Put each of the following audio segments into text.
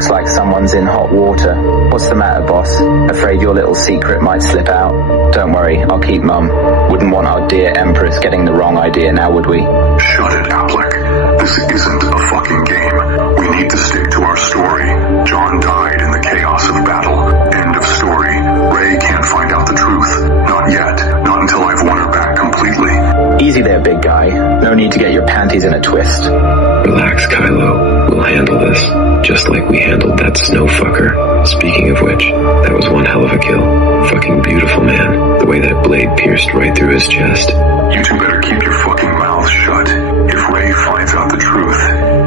Looks like someone's in hot water. What's the matter, boss? Afraid your little secret might slip out? Don't worry, I'll keep mum. Wouldn't want our dear Empress getting the wrong idea now, would we? Shut it, Appleck. This isn't a fucking game. We need to stick to our story. John died in the chaos of battle. End of story. Ray can't find out the truth. Not yet. Not until I've won her back completely. Easy there, big guy. No need to get your panties in a twist. Relax, Kylo. We'll handle this. Just like we handled that snow fucker. Speaking of which, that was one hell of a kill. Fucking beautiful, man. The way that blade pierced right through his chest. You two better keep your fucking mouths shut. If Ray finds out the truth,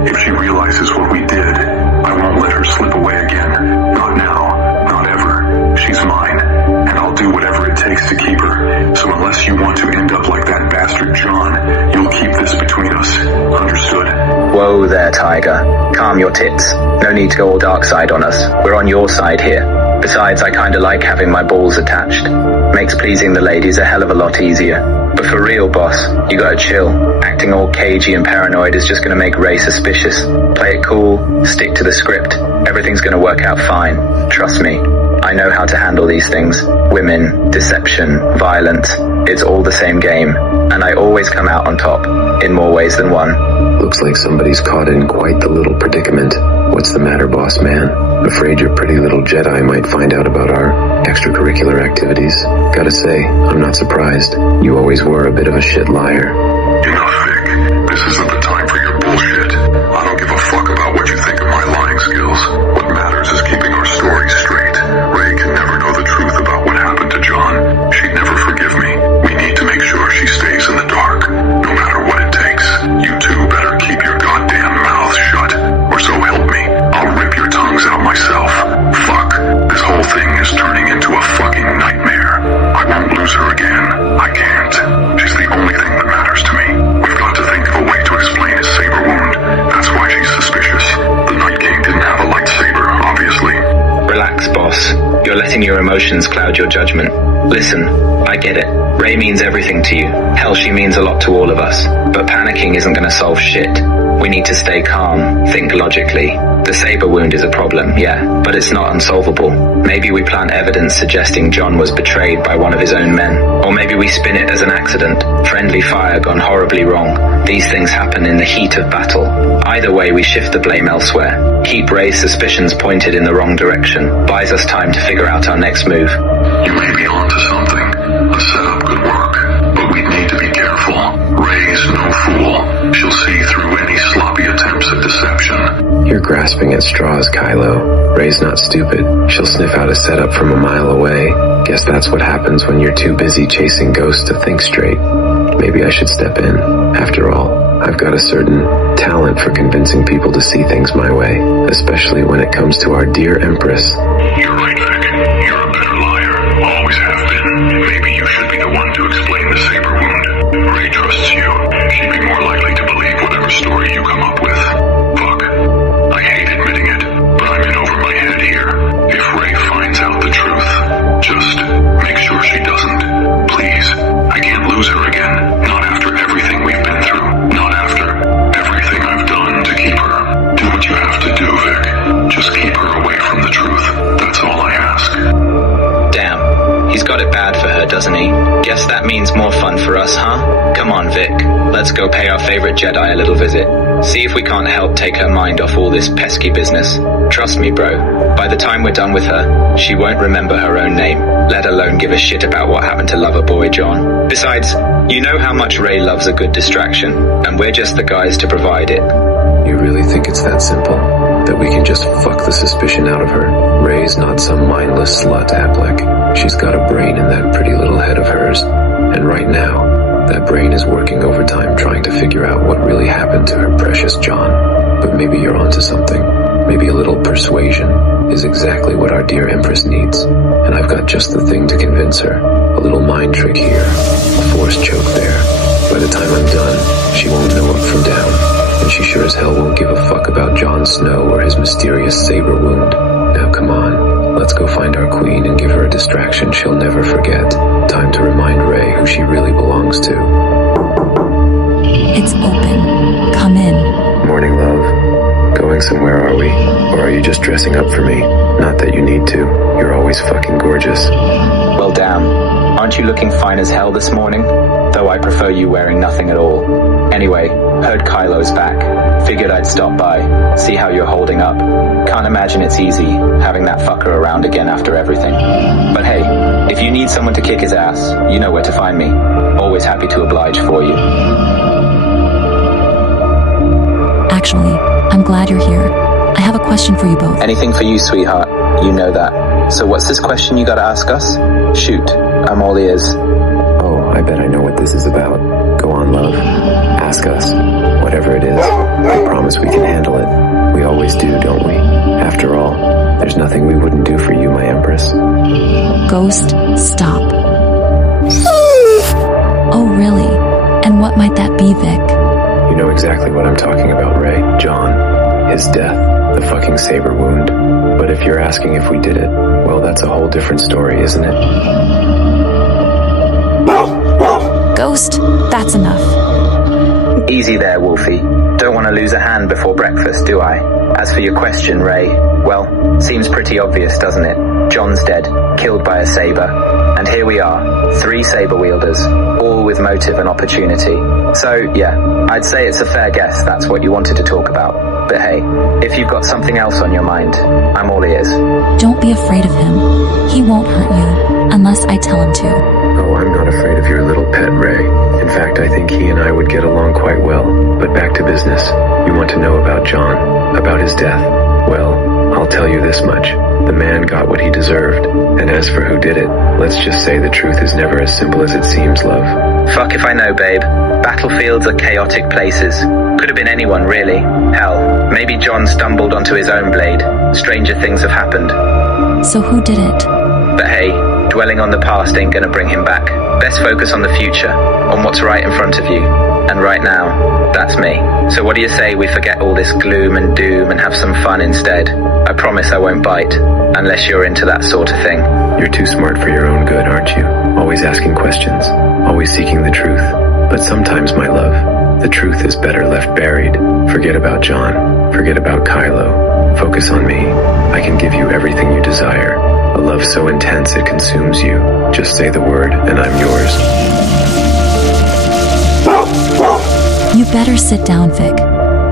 if she realizes what we did, I won't let her slip away again. Not now. Not ever. She's mine. And I'll do whatever it takes to keep her. So unless you want to end up like that bastard John, you'll keep this between us. Understood? Whoa there, Tiger. Calm your tits. No need to go all dark side on us. We're on your side here. Besides, I kinda like having my balls attached. Makes pleasing the ladies a hell of a lot easier. But for real, boss, you gotta chill. Acting all cagey and paranoid is just gonna make Ray suspicious. Play it cool, stick to the script. Everything's gonna work out fine. Trust me. I know how to handle these things. Women, deception, violence. It's all the same game. And I always come out on top, in more ways than one. Looks like somebody's caught in quite the little predicament. What's the matter, boss man? Afraid your pretty little Jedi might find out about our extracurricular activities. Gotta say, I'm not surprised. You always were a bit of a shit liar. Enough, Vic. This isn't the time for your bullshit. I don't give a fuck about what you think of my lying skills. What matters is keeping our story straight. Ray can never know the truth about what happened to John. She'd never forgive me. We need to make sure she stays in the dark, no matter what it takes. You two better keep your goddamn mouths shut, or so help me, I'll rip your tongues out myself. Fuck. This whole thing is turning into a fucking nightmare. I won't lose her again. I can't. She's the only thing that matters to me. We've got to think of a way to explain his saber wound. That's why she's suspicious. The Night King didn't have a lightsaber, obviously. Relax, boss. You're letting your emotions cloud your judgment. Listen, I get it. Ray means everything to you. Hell, she means a lot to all of us. But panicking isn't gonna solve shit. We need to stay calm, think logically. The saber wound is a problem, yeah, but it's not unsolvable. Maybe we plant evidence suggesting John was betrayed by one of his own men. Or maybe we spin it as an accident. Friendly fire gone horribly wrong. These things happen in the heat of battle. Either way, we shift the blame elsewhere. Keep Ray's suspicions pointed in the wrong direction. Buys us time to figure out our next move. You may be onto something. The setup could work, but we'd need to be careful. Ray's no fool. She'll see through any sloppy attempts at deception. You're grasping at straws, Kylo. Ray's not stupid. She'll sniff out a setup from a mile away. Guess that's what happens when you're too busy chasing ghosts to think straight. Maybe I should step in. After all, I've got a certain talent for convincing people to see things my way, especially when it comes to our dear Empress. You're right, Vic. You're a better liar. Always have been. Maybe you should be the one to explain the saber wound. Ray trusts you. She'd be more likely to believe whatever story you come up with. Fuck. I hate admitting it, but I'm in over my head here. If Ray finds out the truth, just make sure she doesn't. Please. I can't lose her again. Not after everything we've been through. Not after everything I've done to keep her. Do what you have to do, Vic. Just keep her away from the truth. That's all I ask. Damn, he's got it bad for her, doesn't he? Guess that means more fun for us, huh? Come on, Vic. Let's go pay our favorite Jedi a little visit. See if we can't help take her mind off all this pesky business. Trust me, bro. By the time we're done with her, she won't remember her own name, let alone give a shit about what happened to lover boy John. Besides, you know how much Ray loves a good distraction, and we're just the guys to provide it. You really think it's that simple? That we can just fuck the suspicion out of her? Ray's not some mindless slut, Appleck. She's got a brain in that pretty little head of hers. And right now, that brain is working overtime trying to figure out what really happened to her precious John. But maybe you're onto something. Maybe a little persuasion is exactly what our dear Empress needs. And I've got just the thing to convince her. A little mind trick here. A force choke there. By the time I'm done, she won't know up from down. And she sure as hell won't give a fuck about Jon Snow or his mysterious saber wound. Now come on, let's go find our queen and give her a distraction she'll never forget. Time to remind Ray who she really belongs to. It's open. Come in. Morning, love. going somewhere, are we? Or are you just dressing up for me? Not that you need to. You're always fucking gorgeous. Well, damn. Aren't you looking fine as hell this morning? Though I prefer you wearing nothing at all. Anyway, heard Kylo's back. Figured I'd stop by, see how you're holding up. Can't imagine it's easy, having that fucker around again after everything. But hey, if you need someone to kick his ass, you know where to find me. Always happy to oblige for you. Actually, I'm glad you're here. I have a question for you both. Anything for you, sweetheart. You know that. So what's this question you gotta ask us? Shoot, I'm all ears. Oh, I bet I know what this is about. Go on, love. Ask us. Whatever it is, I promise we can handle it. We always do, don't we? After all, there's nothing we wouldn't do for you, my empress. Ghost, stop. Oh, really? And what might that be, Vic? You know exactly what I'm talking about, Ray. John. His death. The fucking saber wound. But if you're asking if we did it, well, that's a whole different story, isn't it? Ghost, that's enough. Easy there, Wolfie. Don't want to lose a hand before breakfast, do I? As for your question, Ray, well, seems pretty obvious, doesn't it? John's dead, killed by a saber. And here we are, 3 saber wielders, all with motive and opportunity. So, yeah, I'd say it's a fair guess that's what you wanted to talk about. But hey, if you've got something else on your mind, I'm all ears. Don't be afraid of him. He won't hurt you, unless I tell him to. Oh, I'm not afraid of your little pet, Ray. In fact, I think he and I would get along quite well. But back to business. You want to know about John, about his death. Well, I'll tell you this much. The man got what he deserved. And as for who did it, let's just say the truth is never as simple as it seems, love. Fuck if I know, babe. Battlefields are chaotic places. Could have been anyone, really. Hell, maybe John stumbled onto his own blade. Stranger things have happened. So who did it? But hey, dwelling on the past ain't gonna bring him back. Best focus on the future, on what's right in front of you. And right now, that's me. So what do you say we forget all this gloom and doom and have some fun instead? I promise I won't bite, unless you're into that sort of thing. You're too smart for your own good, aren't you? Always asking questions, always seeking the truth. But sometimes, my love, the truth is better left buried. Forget about John, forget about Kylo. Focus on me. I can give you everything you desire. A love so intense it consumes you. Just say the word and I'm yours. You better sit down, Vic.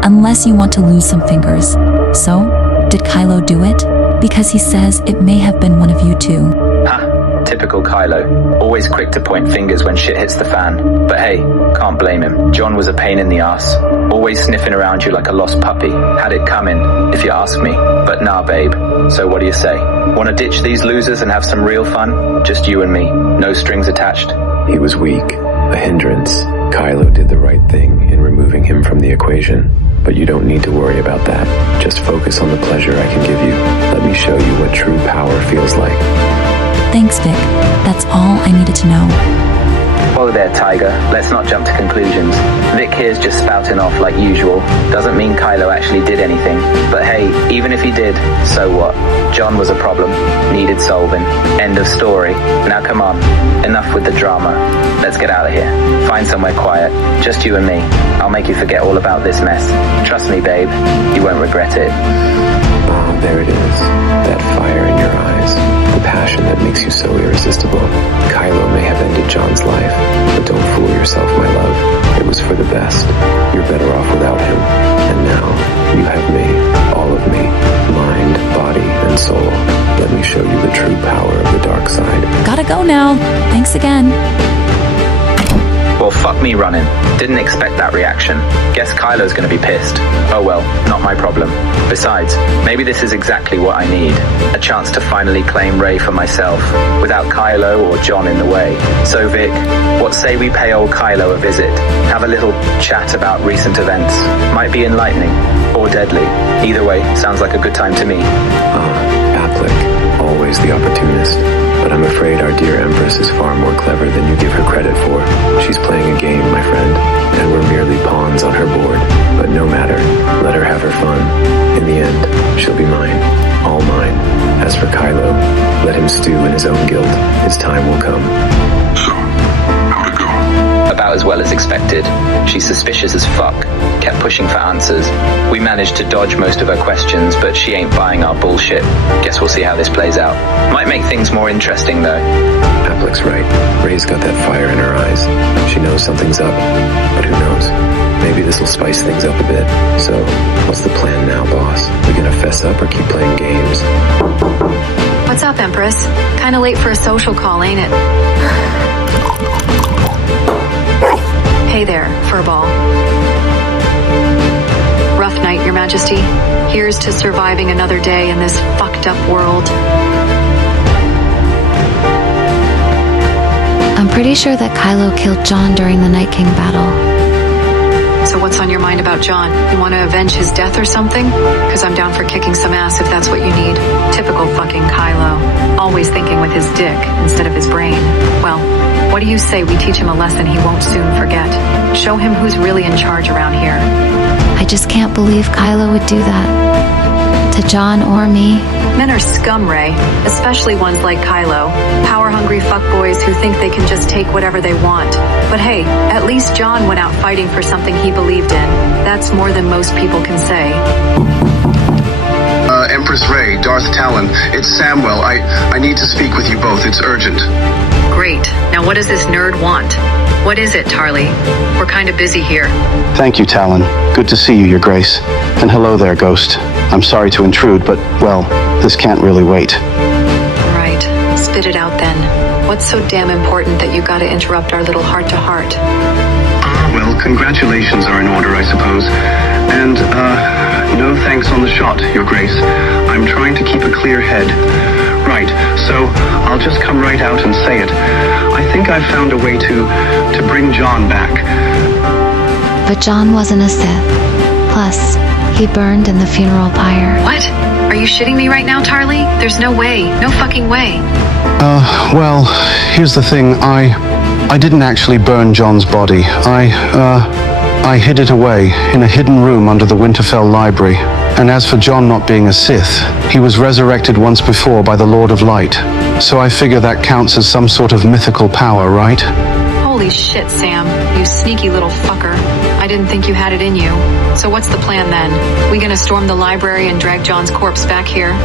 Unless you want to lose some fingers. So, did Kylo do it? Because he says it may have been one of you two. Ha, typical Kylo. Always quick to point fingers when shit hits the fan. But hey, can't blame him. John was a pain in the ass. Always sniffing around you like a lost puppy. Had it coming, if you ask me. But nah, babe. So what do you say? Wanna ditch these losers and have some real fun? Just you and me. No strings attached. He was weak, a hindrance. Kylo did the right thing in removing him from the equation. But you don't need to worry about that. Just focus on the pleasure I can give you. Let me show you what true power feels like. Thanks, Vic. That's all I needed to know. Whoa there, Tiger. Let's not jump to conclusions. Vic here's just spouting off like usual. Doesn't mean Kylo actually did anything. But hey, even if he did, so what? John was a problem. Needed solving. End of story. Now come on. Enough with the drama. Let's get out of here. Find somewhere quiet. Just you and me. I'll make you forget all about this mess. Trust me, babe. You won't regret it. Ah, there it is. That fire in your eyes. The passion that makes you so irresistible. Kylo may have ended John's life, but don't fool yourself, my love. It was for the best. You're better off without him. And now, you have me. All of me. Mind, body, and soul. Let me show you the true power of the dark side. Gotta go now. Thanks again. Well, fuck me running. Didn't expect that reaction. Guess Kylo's gonna be pissed. Oh well, not my problem. Besides, maybe this is exactly what I need. A chance to finally claim Rey for myself, without Kylo or John in the way. So Vic, what say we pay old Kylo a visit? Have a little chat about recent events. Might be enlightening, or deadly. Either way, sounds like a good time to me. Applet, always the opportunist. But I'm afraid our dear Empress is far more clever than you give her credit for. She's playing a game, my friend, and we're merely pawns on her board. But no matter, let her have her fun. In the end, she'll be mine, all mine. As for Kylo, let him stew in his own guilt. His time will come. So, how'd it go? About out as well as expected. She's suspicious as fuck, kept pushing for answers. We managed to dodge most of her questions, but she ain't buying our bullshit. Guess we'll see how this plays out. Might make things more interesting though. Apple's right. Ray's got that fire in her eyes. She knows something's up, but who knows? Maybe this will spice things up a bit. So, what's the plan now, boss? We gonna fess up or keep playing games? What's up, Empress? Kinda late for a social call, ain't it? Hey there, Furball. Rough night, Your Majesty. Here's to surviving another day in this fucked up world. I'm pretty sure that Kylo killed John during the Night King battle. So what's on your mind about John? You want to avenge his death or something? Because I'm down for kicking some ass if that's what you need. Typical fucking Kylo. Always thinking with his dick instead of his brain. Well, what do you say we teach him a lesson he won't soon forget? Show him who's really in charge around here. I just can't believe Kylo would do that. To John or me. Men are scum, Rey. Especially ones like Kylo. Power-hungry fuckboys who think they can just take whatever they want. But hey, at least John went out fighting for something he believed in. That's more than most people can say. Empress Rey, Darth Talon, it's Samwell. I need to speak with you both. It's urgent. Great. Now what does this nerd want? What is it, Tarly? We're kind of busy here. Thank you, Talon. Good to see you, Your Grace. And hello there, Ghost. I'm sorry to intrude, but, well, this can't really wait. Right. Spit it out then. What's so damn important that you gotta interrupt our little heart-to-heart? Well, congratulations are in order, I suppose. And, no thanks on the shot, Your Grace. I'm trying to keep a clear head. Right, so I'll just come right out and say it. I think I've found a way to bring John back. But John wasn't a Sith. Plus, he burned in the funeral pyre. What? Are you shitting me right now, Tarly? There's no way. No fucking way. Well, here's the thing. I didn't actually burn John's body. I hid it away in a hidden room under the Winterfell Library. And as for John not being a Sith, he was resurrected once before by the Lord of Light. So I figure that counts as some sort of mythical power, right? Holy shit, Sam. You sneaky little fucker. I didn't think you had it in you. So what's the plan then? We gonna storm the library and drag John's corpse back here?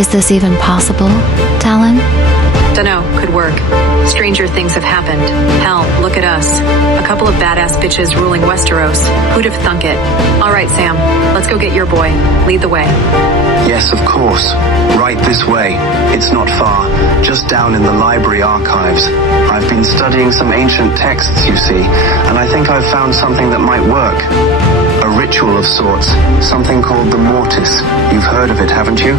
Is this even possible, Talon? Dunno, could work. Stranger things have happened. Hell, look at us. A couple of badass bitches ruling Westeros. Who'd have thunk it? Alright, Sam. Let's go get your boy. Lead the way. Yes, of course. Right this way. It's not far. Just down in the library archives. I've been studying some ancient texts, you see, and I think I've found something that might work. A ritual of sorts. Something called the Mortis. You've heard of it, haven't you?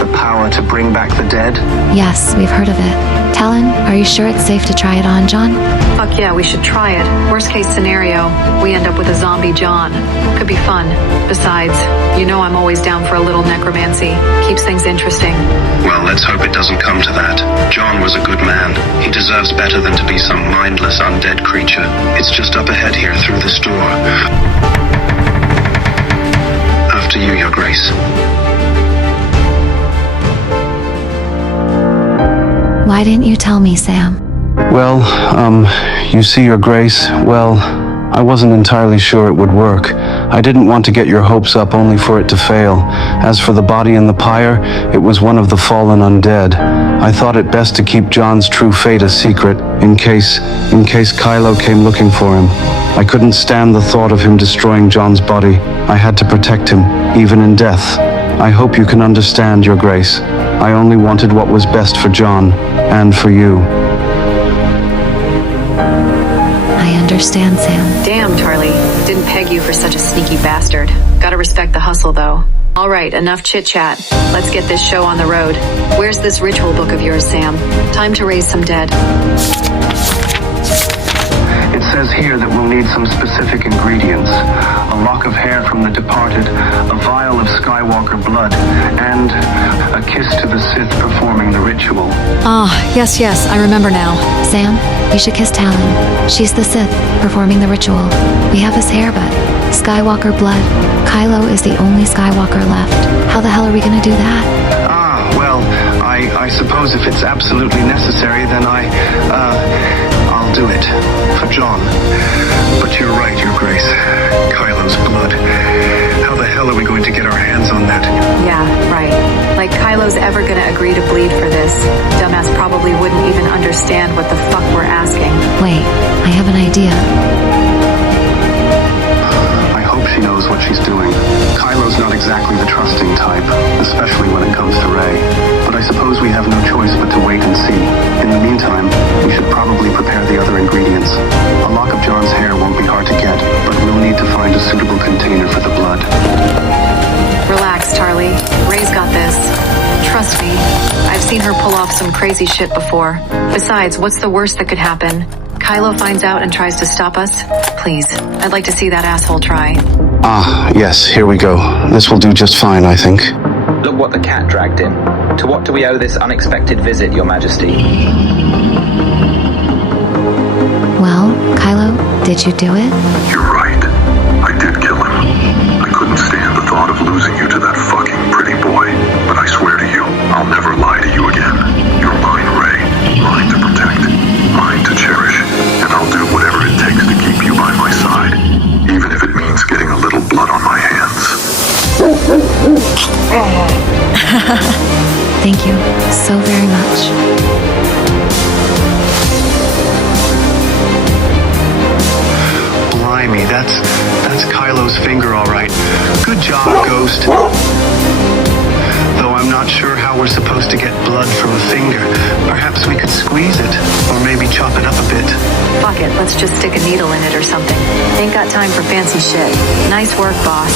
The power to bring back the dead? Yes, we've heard of it. Talon, are you sure it's safe to try it on, John? Fuck yeah, we should try it. Worst case scenario, we end up with a zombie John. Could be fun. Besides, you know I'm always down for a little necromancy. Keeps things interesting. Well, let's hope it doesn't come to that. John was a good man. He deserves better than to be some mindless undead creature. It's just up ahead here through this door. After you, Your Grace. Why didn't you tell me, Sam? Well, you see, Your Grace, well, I wasn't entirely sure it would work. I didn't want to get your hopes up only for it to fail. As for the body in the pyre, it was one of the fallen undead. I thought it best to keep John's true fate a secret, in case Kylo came looking for him. I couldn't stand the thought of him destroying John's body. I had to protect him, even in death. I hope you can understand, Your Grace. I only wanted what was best for John, and for you. I understand, Sam. Damn, Tarly. Didn't peg you for such a sneaky bastard. Gotta respect the hustle, though. Alright, enough chit-chat. Let's get this show on the road. Where's this ritual book of yours, Sam? Time to raise some dead. It says here that we'll need some specific ingredients. A lock of hair from the departed, a vial of Skywalker blood, and a kiss to the Sith performing the ritual. Ah, yes, I remember now. Sam, you should kiss Talon. She's the Sith, performing the ritual. We have his hair, but Skywalker blood. Kylo is the only Skywalker left. How the hell are we gonna do that? Well, I suppose if it's absolutely necessary, then I'll I'll do it. For John. But you're right, Your Grace. Kylo's blood. How the hell are we going to get our hands on that? Yeah, right. Like Kylo's ever gonna agree to bleed for this. Dumbass probably wouldn't even understand what the fuck we're asking. Wait, I have an idea. I hope she knows what she's doing. Kylo's not exactly the trusting type, especially when it comes to Rey. But I suppose we have no choice but to wait and see. In the meantime, we should probably prepare the other ingredients. A lock of John's hair won't be hard to get, but we'll need to find a suitable container for the blood. Relax, Tarly. Rey's got this. Trust me. I've seen her pull off some crazy shit before. Besides, what's the worst that could happen? Kylo finds out and tries to stop us? Please, I'd like to see that asshole try. Ah, yes, here we go. This will do just fine, I think. Look what the cat dragged in. To what do we owe this unexpected visit, Your Majesty? Well, Kylo, did you do it? You're right. I did kill him. I couldn't stand the thought of losing you to that fucking pretty boy. But I swear to you, I'll never lie to you again. You're mine, Rey. Mine to protect. Mine to cherish. And I'll do whatever it takes to keep you by my side. Even if it means getting a little blood on my hands. Thank you so very much. Blimey, that's Kylo's finger, all right. Good job, Ghost. Though I'm not sure how we're supposed to get blood from a finger. Perhaps we could squeeze it, or maybe chop it up a bit. Fuck it, let's just stick a needle in it or something. Ain't got time for fancy shit. Nice work, boss.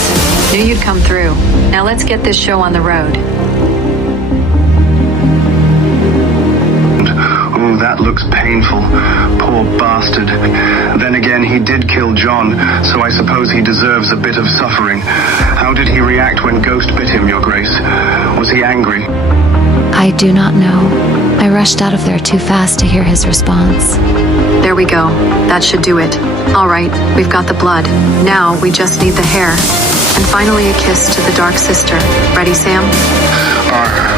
Knew you'd come through. Now let's get this show on the road. Oh, that looks painful. Poor bastard. Then again, he did kill John, so I suppose he deserves a bit of suffering. How did he react when Ghost bit him, Your Grace? Was he angry? I do not know. I rushed out of there too fast to hear his response. There we go. That should do it. All right, we've got the blood. Now we just need the hair. And finally a kiss to the Dark Sister. Ready, Sam?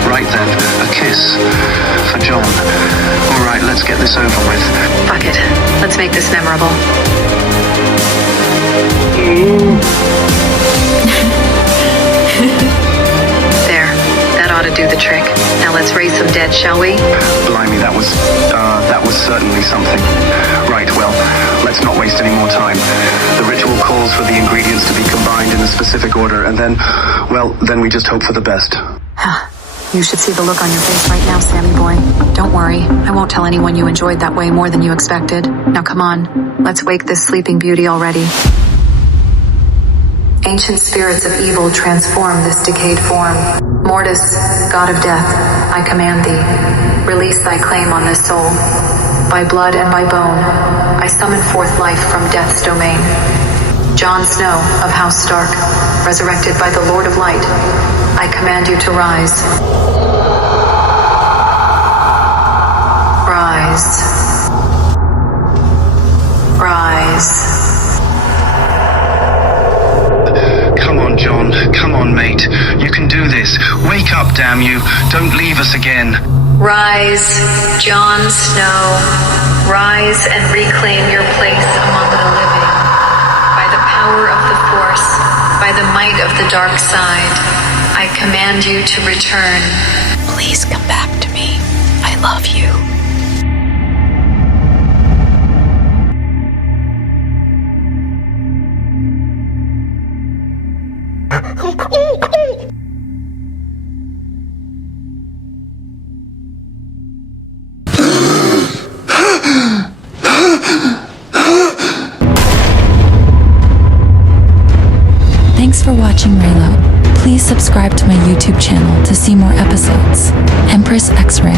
Right then. A kiss. For John. All right, let's get this over with. Fuck it. Let's make this memorable. There. That ought to do the trick. Now let's raise some dead, shall we? Blimey, that was certainly something. Right, well, let's not waste any more time. The ritual calls for the ingredients to be combined in a specific order, and then we just hope for the best. You should see the look on your face right now, Sammy boy. Don't worry. I won't tell anyone you enjoyed that way more than you expected. Now come on. Let's wake this sleeping beauty already. Ancient spirits of evil transform this decayed form. Mortis, god of death, I command thee. Release thy claim on this soul. By blood and by bone, I summon forth life from death's domain. Jon Snow of House Stark, resurrected by the Lord of Light, I command you to rise. Rise. Rise. Come on, John. Come on, mate. You can do this. Wake up, damn you. Don't leave us again. Rise, Jon Snow. Rise and reclaim your place among the living. By the power of the Force, by the might of the dark side, I command you to return. Please come back to me. I love you. Thanks for watching, Reylo. Please subscribe to my YouTube channel to see more episodes. Empress X-Ray.